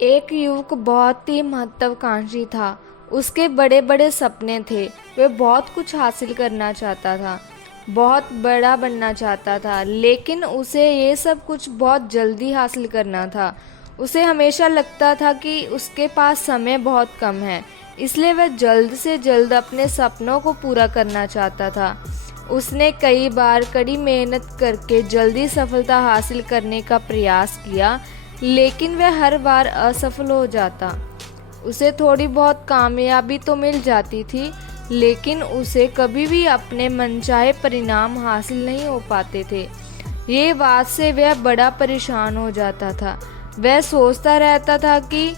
एक युवक बहुत ही महत्वाकांक्षी था। उसके बड़े बड़े सपने थे। वह बहुत कुछ हासिल करना चाहता था, बहुत बड़ा बनना चाहता था, लेकिन उसे ये सब कुछ बहुत जल्दी हासिल करना था। उसे हमेशा लगता था कि उसके पास समय बहुत कम है, इसलिए वह जल्द से जल्द अपने सपनों को पूरा करना चाहता था। उसने कई बार कड़ी मेहनत करके जल्दी सफलता हासिल करने का प्रयास किया, लेकिन वह हर बार असफल हो जाता। उसे थोड़ी बहुत कामयाबी तो मिल जाती थी, लेकिन उसे कभी भी अपने मनचाहे परिणाम हासिल नहीं हो पाते थे। ये बात से वह बड़ा परेशान हो जाता था। वह सोचता रहता था कि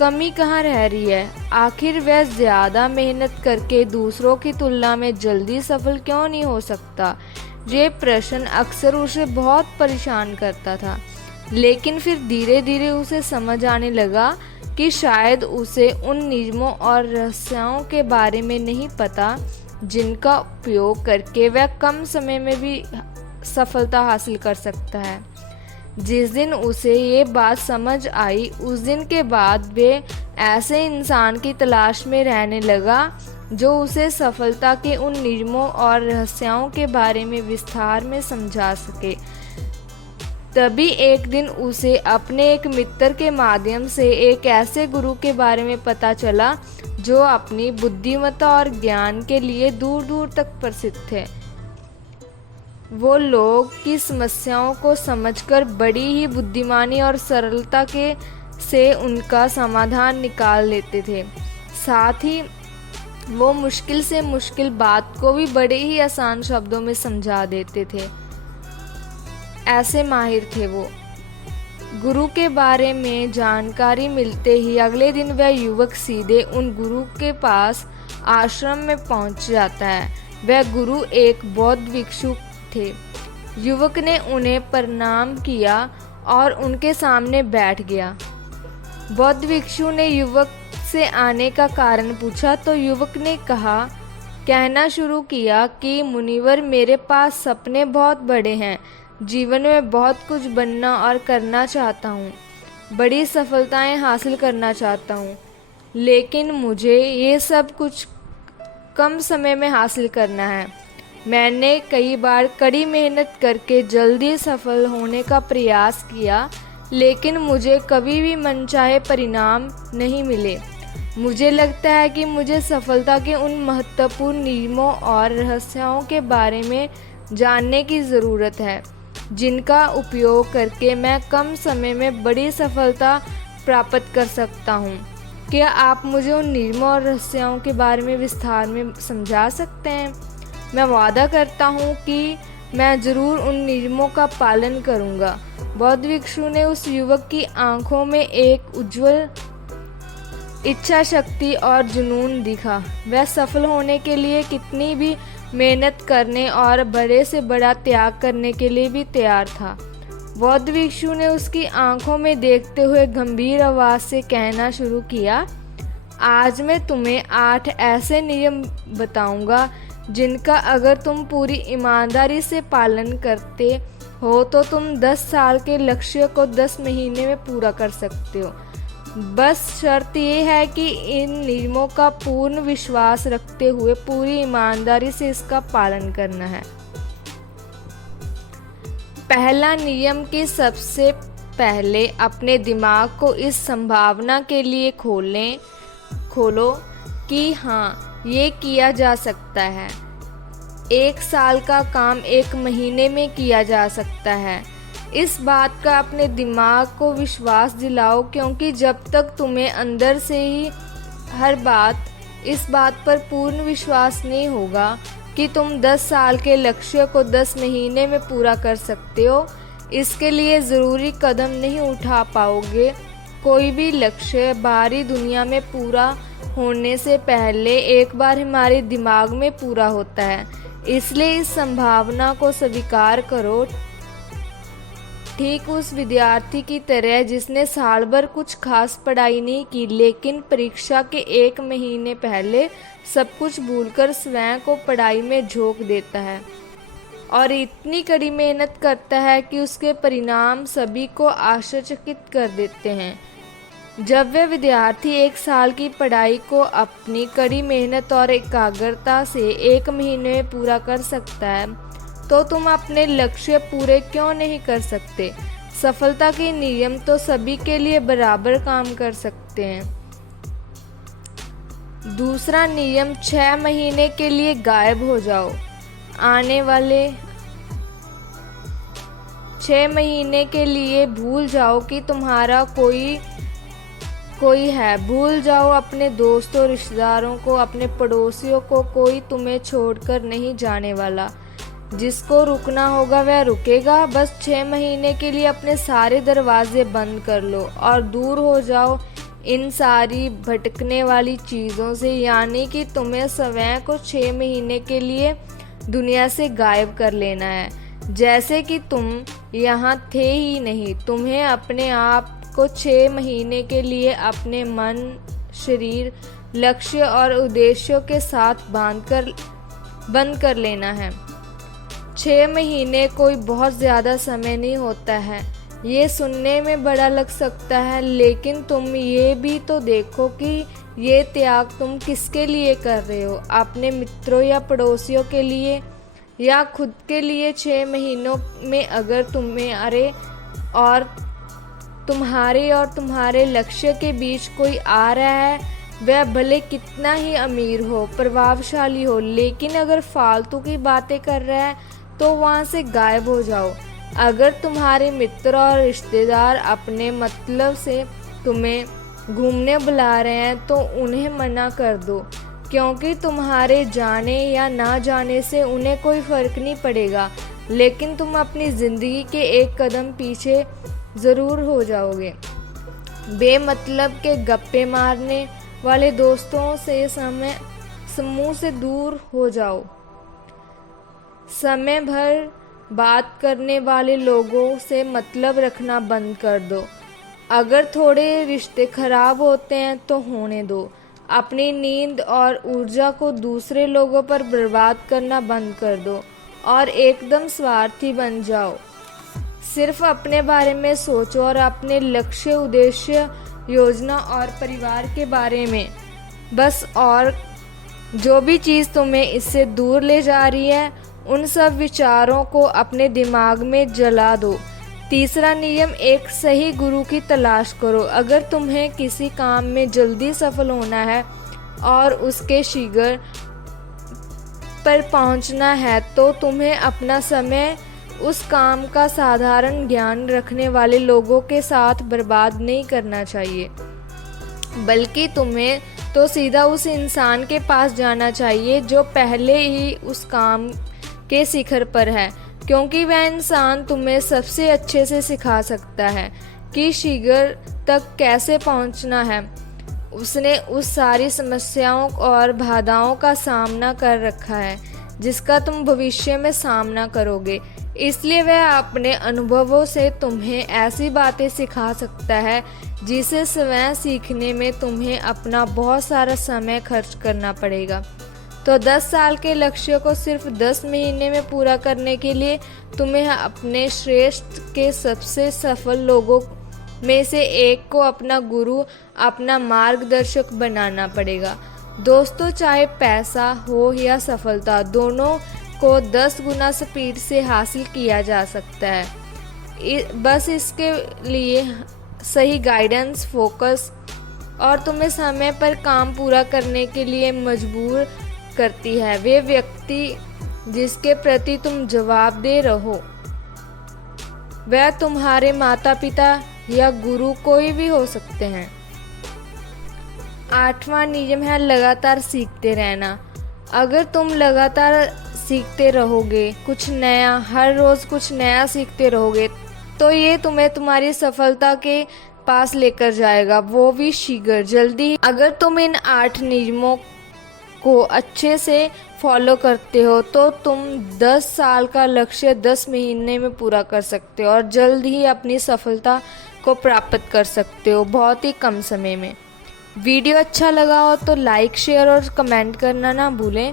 कमी कहाँ रह रही है। आखिर वह ज़्यादा मेहनत करके दूसरों की तुलना में जल्दी सफल क्यों नहीं हो सकता। ये प्रश्न अक्सर उसे बहुत परेशान करता था, लेकिन फिर धीरे धीरे उसे समझ आने लगा कि शायद उसे उन नियमों और रहस्यों के बारे में नहीं पता जिनका उपयोग करके वह कम समय में भी सफलता हासिल कर सकता है। जिस दिन उसे ये बात समझ आई, उस दिन के बाद वे ऐसे इंसान की तलाश में रहने लगा जो उसे सफलता के उन नियमों और रहस्यों के बारे में विस्तार में समझा सके। तभी एक दिन उसे अपने एक मित्र के माध्यम से एक ऐसे गुरु के बारे में पता चला जो अपनी बुद्धिमत्ता और ज्ञान के लिए दूर दूर तक प्रसिद्ध थे। वो लोग की समस्याओं को समझकर बड़ी ही बुद्धिमानी और सरलता के से उनका समाधान निकाल लेते थे। साथ ही वो मुश्किल से मुश्किल बात को भी बड़े ही आसान शब्दों में समझा देते थे। ऐसे माहिर थे वो। गुरु के बारे में जानकारी मिलते ही अगले दिन वह युवक सीधे उन गुरु के पास आश्रम में पहुंच जाता है। वह गुरु एक बौद्ध भिक्षु थे। युवक ने उन्हें प्रणाम किया और उनके सामने बैठ गया। बौद्ध भिक्षु ने युवक से आने का कारण पूछा तो युवक ने कहना शुरू किया कि मुनिवर, मेरे पास सपने बहुत बड़े हैं। जीवन में बहुत कुछ बनना और करना चाहता हूँ, बड़ी सफलताएं हासिल करना चाहता हूँ, लेकिन मुझे ये सब कुछ कम समय में हासिल करना है। मैंने कई बार कड़ी मेहनत करके जल्दी सफल होने का प्रयास किया, लेकिन मुझे कभी भी मनचाहे परिणाम नहीं मिले। मुझे लगता है कि मुझे सफलता के उन महत्वपूर्ण नियमों और रहस्यों के बारे में जानने की ज़रूरत है जिनका उपयोग करके मैं कम समय में बड़ी सफलता प्राप्त कर सकता हूँ। क्या आप मुझे उन नियमों और रहस्यों के बारे में विस्तार में समझा सकते हैं? मैं वादा करता हूँ कि मैं ज़रूर उन नियमों का पालन करूँगा। बौद्ध भिक्षु ने उस युवक की आंखों में एक उज्जवल इच्छा शक्ति और जुनून दिखा। वह सफल होने के लिए कितनी भी मेहनत करने और बड़े से बड़ा त्याग करने के लिए भी तैयार था। बौद्ध भिक्षु ने उसकी आंखों में देखते हुए गंभीर आवाज़ से कहना शुरू किया, आज मैं तुम्हें 8 ऐसे नियम बताऊंगा जिनका अगर तुम पूरी ईमानदारी से पालन करते हो तो तुम 10 साल के लक्ष्य को 10 महीने में पूरा कर सकते हो। बस शर्त यह है कि इन नियमों का पूर्ण विश्वास रखते हुए पूरी ईमानदारी से इसका पालन करना है। पहला नियम कि सबसे पहले अपने दिमाग को इस संभावना के लिए खोलो कि हाँ, ये किया जा सकता है। 1 साल का काम 1 महीने में किया जा सकता है। इस बात का अपने दिमाग को विश्वास दिलाओ, क्योंकि जब तक तुम्हें अंदर से ही इस बात पर पूर्ण विश्वास नहीं होगा कि तुम 10 साल के लक्ष्य को 10 महीने में पूरा कर सकते हो, इसके लिए ज़रूरी कदम नहीं उठा पाओगे। कोई भी लक्ष्य बाहरी दुनिया में पूरा होने से पहले एक बार हमारे दिमाग में पूरा होता है। इसलिए इस संभावना को स्वीकार करो, ठीक उस विद्यार्थी की तरह जिसने साल भर कुछ खास पढ़ाई नहीं की, लेकिन परीक्षा के 1 महीने पहले सब कुछ भूलकर स्वयं को पढ़ाई में झोंक देता है। और इतनी कड़ी मेहनत करता है कि उसके परिणाम सभी को आश्चर्यचकित कर देते हैं। जब वह विद्यार्थी 1 साल की पढ़ाई को अपनी कड़ी मेहनत और एकाग्रता से 1 महीने में पूरा कर सकता है, तो तुम अपने लक्ष्य पूरे क्यों नहीं कर सकते? सफलता के नियम तो सभी के लिए बराबर काम कर सकते हैं। दूसरा नियम, 6 महीने के लिए गायब हो जाओ। आने वाले 6 महीने के लिए भूल जाओ कि तुम्हारा कोई है। भूल जाओ अपने दोस्तों, रिश्तेदारों को, अपने पड़ोसियों को। कोई तुम्हें छोड़कर नहीं जाने वाला। जिसको रुकना होगा वह रुकेगा। बस 6 महीने के लिए अपने सारे दरवाजे बंद कर लो और दूर हो जाओ इन सारी भटकने वाली चीज़ों से। यानी कि तुम्हें स्वयं को 6 महीने के लिए दुनिया से गायब कर लेना है, जैसे कि तुम यहाँ थे ही नहीं। तुम्हें अपने आप को 6 महीने के लिए अपने मन, शरीर, लक्ष्य और उद्देश्यों के साथ बंद कर लेना है। 6 महीने कोई बहुत ज़्यादा समय नहीं होता है। ये सुनने में बड़ा लग सकता है, लेकिन तुम ये भी तो देखो कि ये त्याग तुम किसके लिए कर रहे हो? अपने मित्रों या पड़ोसियों के लिए या खुद के लिए? 6 महीनों में अगर तुम्हारे और तुम्हारे लक्ष्य के बीच कोई आ रहा है, वह भले कितना ही अमीर हो, प्रभावशाली हो, लेकिन अगर फालतू की बातें कर रहा है तो वहाँ से गायब हो जाओ। अगर तुम्हारे मित्र और रिश्तेदार अपने मतलब से तुम्हें घूमने बुला रहे हैं तो उन्हें मना कर दो, क्योंकि तुम्हारे जाने या ना जाने से उन्हें कोई फ़र्क नहीं पड़ेगा, लेकिन तुम अपनी ज़िंदगी के एक कदम पीछे ज़रूर हो जाओगे। बेमतलब के गप्पे मारने वाले दोस्तों से समूह से दूर हो जाओ। समय भर बात करने वाले लोगों से मतलब रखना बंद कर दो। अगर थोड़े रिश्ते खराब होते हैं तो होने दो। अपनी नींद और ऊर्जा को दूसरे लोगों पर बर्बाद करना बंद कर दो और एकदम स्वार्थी बन जाओ। सिर्फ अपने बारे में सोचो और अपने लक्ष्य, उद्देश्य, योजना और परिवार के बारे में बस। और जो भी चीज़ तुम्हें इससे दूर ले जा रही है, उन सब विचारों को अपने दिमाग में जला दो। तीसरा नियम, एक सही गुरु की तलाश करो। अगर तुम्हें किसी काम में जल्दी सफल होना है और उसके शीघ्र पर पहुंचना है, तो तुम्हें अपना समय उस काम का साधारण ज्ञान रखने वाले लोगों के साथ बर्बाद नहीं करना चाहिए, बल्कि तुम्हें तो सीधा उस इंसान के पास जाना चाहिए जो पहले ही उस काम के शिखर पर है, क्योंकि वह इंसान तुम्हें सबसे अच्छे से सिखा सकता है कि शिखर तक कैसे पहुंचना है। उसने उस सारी समस्याओं और बाधाओं का सामना कर रखा है जिसका तुम भविष्य में सामना करोगे। इसलिए वह अपने अनुभवों से तुम्हें ऐसी बातें सिखा सकता है जिसे स्वयं सीखने में तुम्हें अपना बहुत सारा समय खर्च करना पड़ेगा। तो 10 साल के लक्ष्य को सिर्फ 10 महीने में पूरा करने के लिए तुम्हें अपने श्रेष्ठ के सबसे सफल लोगों में से एक को अपना गुरु, अपना मार्गदर्शक बनाना पड़ेगा। दोस्तों, चाहे पैसा हो या सफलता, दोनों को 10 गुना स्पीड से हासिल किया जा सकता है। बस इसके लिए सही गाइडेंस, फोकस और तुम्हें समय पर काम पूरा करने के लिए मजबूर करती है। वे व्यक्ति जिसके प्रति तुम जवाबदेह रहो, वह तुम्हारे माता पिता या गुरु कोई भी हो सकते हैं। 8वां नियम है लगातार सीखते रहना। अगर तुम लगातार सीखते रहोगे, कुछ नया, हर रोज़ कुछ नया सीखते रहोगे, तो ये तुम्हें तुम्हारी सफलता के पास लेकर जाएगा, वो भी शीघ्र, जल्दी। अगर तुम इन 8 नियमों को अच्छे से फॉलो करते हो तो तुम 10 साल का लक्ष्य 10 महीने में पूरा कर सकते हो और जल्द ही अपनी सफलता को प्राप्त कर सकते हो, बहुत ही कम समय में। वीडियो अच्छा लगा हो तो लाइक, शेयर और कमेंट करना ना भूलें।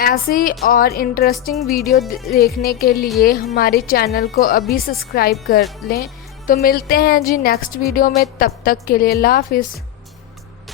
ऐसी और इंटरेस्टिंग वीडियो देखने के लिए हमारे चैनल को अभी सब्सक्राइब कर लें। तो मिलते हैं जी नेक्स्ट वीडियो में, तब तक के लिए अल्लाह हाफिज़।